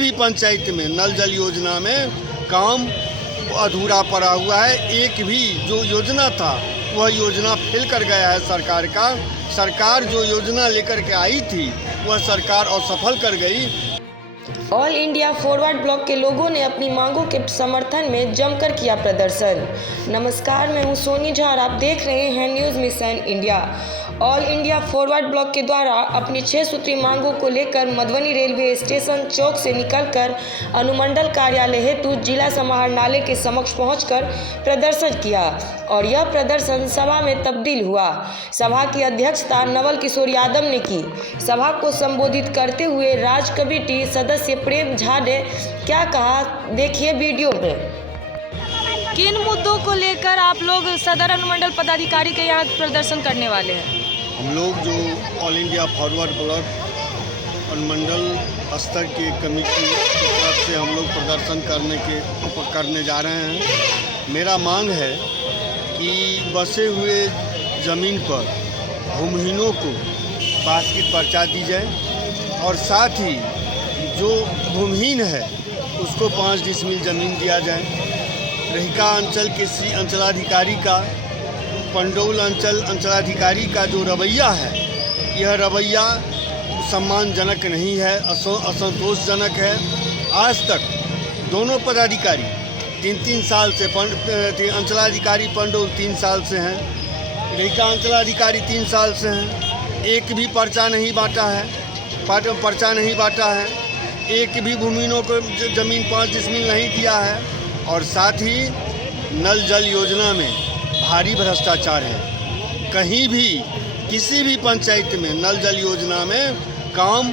भी पंचायत में नल जल योजना में काम अधूरा पड़ा हुआ है। एक भी जो योजना था वह योजना फेल कर गया है सरकार का। सरकार जो योजना लेकर के आई थी वह सरकार असफल कर गई। ऑल इंडिया फॉरवर्ड ब्लॉक के लोगों ने अपनी मांगों के समर्थन में जमकर किया प्रदर्शन। नमस्कार, मैं हूं सोनी झा और आप देख रहे हैं news mission India. All India forward block के द्वारा अपनी 6 सूत्री मांगों को लेकर मधुबनी रेलवे स्टेशन चौक से निकलकर अनुमंडल कार्यालय हेतु जिला समाहरणालय के समक्ष पहुंचकर प्रदर्शन किया और यह प्रदर्शन सभा में तब्दील हुआ। सभा की अध्यक्षता नवल किशोर यादव ने की। सभा को संबोधित करते हुए राज कमेटी सदस्य प्रेम झा ने क्या कहा, देखिए वीडियो में। किन मुद्दों को लेकर आप लोग सदर अनुमंडल पदाधिकारी के यहाँ प्रदर्शन करने वाले हैं? हम लोग जो ऑल इंडिया फॉरवर्ड ब्लॉक अनुमंडल स्तर की कमेटी की तरफ से हम लोग प्रदर्शन करने जा रहे हैं। मेरा मांग है कि बसे हुए ज़मीन पर भूमिहीनों को बास्केट पर्चा दी जाए और साथ ही जो भूमिहीन है उसको 5 डिसमिल ज़मीन दिया जाए। रहिका अंचल के श्री अंचलाधिकारी का, पंडौल अंचलाधिकारी का जो रवैया है, यह रवैया सम्मानजनक नहीं है, असंतोषजनक है। आज तक दोनों पदाधिकारी 3 साल से, अंचलाधिकारी पंडौल 3 साल से हैं, रहिका अंचलाधिकारी 3 साल से हैं, एक भी पर्चा नहीं बांटा है, एक भी भूमिहीनों को ज़मीन 5 डिसमिल नहीं दिया है। और साथ ही नल जल योजना में भारी भ्रष्टाचार है। कहीं भी किसी भी पंचायत में नल जल योजना में काम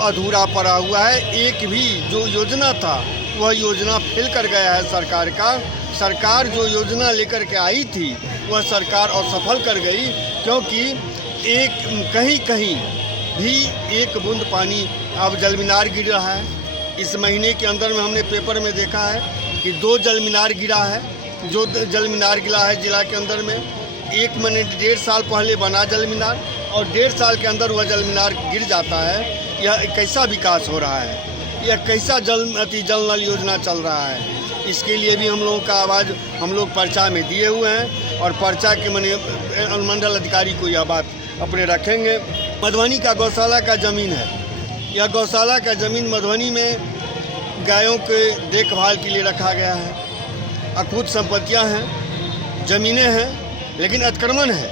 अधूरा पड़ा हुआ है। एक भी जो योजना था वह योजना फेल कर गया है सरकार का। सरकार जो योजना लेकर के आई थी वह सरकार असफल कर गई, क्योंकि कहीं भी एक बूंद पानी, अब जलमीनार गिर रहा है। इस महीने के अंदर में हमने पेपर में देखा है कि 2 जलमीनार गिरा है। जो जलमीनार गिरा है जिला के अंदर में, 1.5 साल पहले बना जलमीनार और 1.5 साल के अंदर वह जलमीनार गिर जाता है। यह कैसा विकास हो रहा है? यह कैसा जल नल योजना चल रहा है? इसके लिए भी हम लोगों का आवाज़ हम लोग पर्चा में दिए हुए हैं और पर्चा के अनुमंडल अधिकारी को यह बात अपने रखेंगे। मधुबनी का गौशाला का ज़मीन है। यह गौशाला का ज़मीन मधुबनी में गायों के देखभाल के लिए रखा गया है। अकूत संपत्तियां हैं, ज़मीनें हैं, लेकिन अतिक्रमण है,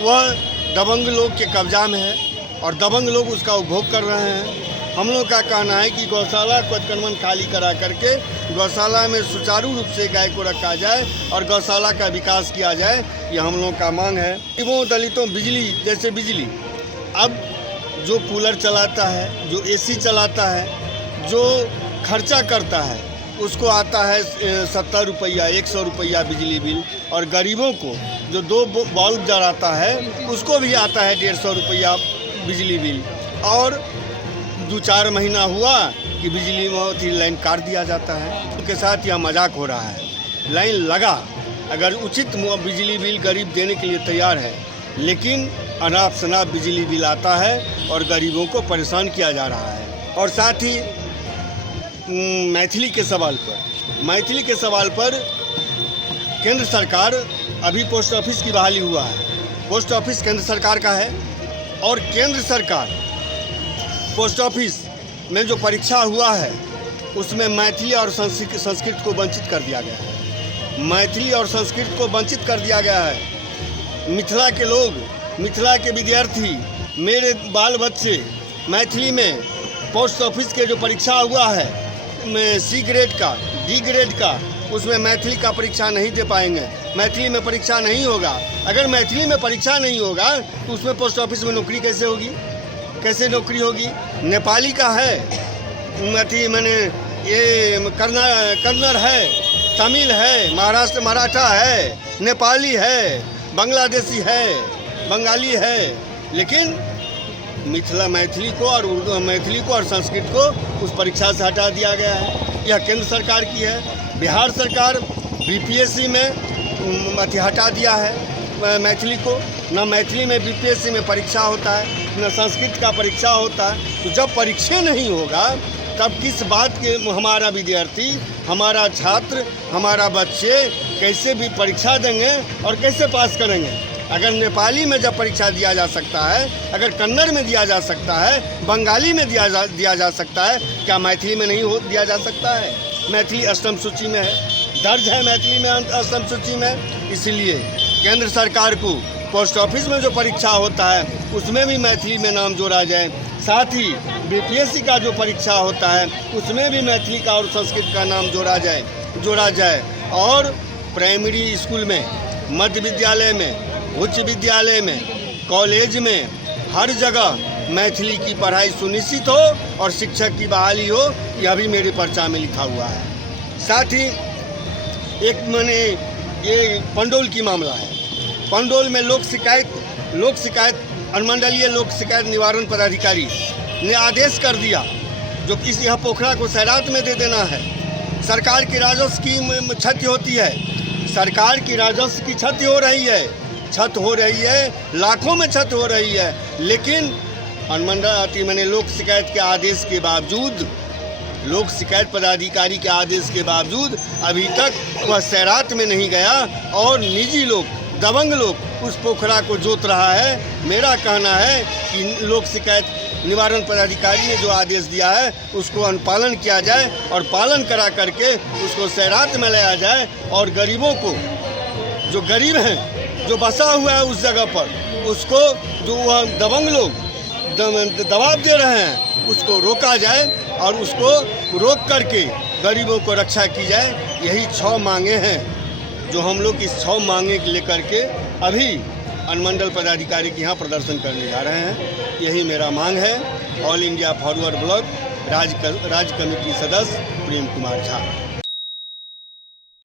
वह दबंग लोग के कब्जा में है और दबंग लोग उसका उपभोग कर रहे हैं। हम लोग का कहना है कि गौशाला को अतिक्रमण खाली करा करके गौशाला में सुचारू रूप से गाय को रखा जाए और गौशाला का विकास किया जाए। यह हम लोग का मांग है। गरीबों दलितों बिजली, जैसे बिजली, अब जो कूलर चलाता है, जो एसी चलाता है, जो खर्चा करता है, उसको आता है 70 रुपया, 100 रुपया बिजली बिल, और गरीबों को जो 2 बल्ब जलाता है उसको भी आता है 150 रुपया बिजली बिल। और 2-4 महीना हुआ कि बिजली में लाइन काट दिया जाता है। उनके साथ यह मजाक हो रहा है। लाइन लगा, अगर उचित बिजली बिल गरीब देने के लिए तैयार है, लेकिन अनाप शनाप बिजली बिल आता है और गरीबों को परेशान किया जा रहा है। और साथ ही मैथिली के सवाल पर केंद्र सरकार, अभी पोस्ट ऑफिस की बहाली हुआ है। पोस्ट ऑफिस केंद्र सरकार का है और केंद्र सरकार पोस्ट ऑफिस में जो परीक्षा हुआ है उसमें मैथिली और संस्कृत को वंचित कर दिया गया है। मैथिली और संस्कृत को वंचित कर दिया गया है। मिथिला के लोग, मिथिला के विद्यार्थी, मेरे बाल बच्चे मैथिली में पोस्ट ऑफिस के जो परीक्षा हुआ है C ग्रेड का, D ग्रेड का, उसमें मैथिली का परीक्षा नहीं दे पाएंगे। मैथिली में परीक्षा नहीं होगा। अगर मैथिली में परीक्षा नहीं होगा तो उसमें पोस्ट ऑफिस में नौकरी कैसे होगी? कैसे नौकरी होगी? नेपाली का है, मैंने ये कन्नड़ है, तमिल है, महाराष्ट्र मराठा है, नेपाली है, बांग्लादेशी है, बंगाली है, लेकिन मैथिली को और संस्कृत को उस परीक्षा से हटा दिया गया है। यह केंद्र सरकार की है। बिहार सरकार बीपीएससी में हटा दिया है मैथिली को। न मैथिली में बीपीएससी में परीक्षा होता है, न संस्कृत का परीक्षा होता है। तो जब परीक्षा नहीं होगा तब किस बात के हमारा विद्यार्थी, हमारा छात्र, हमारा बच्चे कैसे भी परीक्षा देंगे और कैसे पास करेंगे। अगर नेपाली में जब परीक्षा दिया जा सकता है, अगर कन्नड़ में दिया जा सकता है, बंगाली में दिया जा सकता है, क्या मैथिली में नहीं दिया जा सकता है? मैथिली अष्टम सूची में है, दर्ज है मैथिली में अष्टम सूची में। इसलिए केंद्र सरकार को पोस्ट ऑफिस में जो परीक्षा होता है उसमें भी मैथिली में नाम जोड़ा जाए। साथ ही बीपीएससी का जो परीक्षा होता है उसमें भी मैथिली का और संस्कृत का नाम जोड़ा जाए। और प्राइमरी स्कूल में, मध्य विद्यालय में, उच्च विद्यालय में, कॉलेज में, हर जगह मैथिली की पढ़ाई सुनिश्चित हो और शिक्षक की बहाली हो। यह भी मेरे पर्चा में लिखा हुआ है। साथ ही एक मैंने ये पंडोल की मामला है। पंडोल में लोक शिकायत अनुमंडलीय लोक शिकायत निवारण पदाधिकारी ने आदेश कर दिया जो कि यह पोखरा को सैरात में दे देना है। सरकार की राजस्व की क्षति होती है, सरकार की राजस्व की क्षति हो रही है, लाखों में क्षति हो रही है। लेकिन मैंने लोक शिकायत के आदेश के बावजूद, लोक शिकायत पदाधिकारी के आदेश के बावजूद अभी तक वह सैरात में नहीं गया और निजी लोग, दबंग लोग उस पोखरा को जोत रहा है। मेरा कहना है कि लोक शिकायत निवारण पदाधिकारी ने जो आदेश दिया है उसको अनुपालन किया जाए और पालन करा करके उसको सैरात में लाया जाए और गरीबों को, जो गरीब हैं, जो बसा हुआ है उस जगह पर, उसको जो वह दबंग लोग दबाव दे रहे हैं उसको रोका जाए और उसको रोक करके गरीबों को रक्षा की जाए। यही 6 मांगे हैं जो हम लोग इस 6 मांगे लेकर के अभी अनुमंडल पदाधिकारी के यहाँ प्रदर्शन करने जा रहे हैं। यही मेरा मांग है। ऑल इंडिया फॉरवर्ड ब्लॉक राज्य कमेटी सदस्य प्रेम कुमार झा।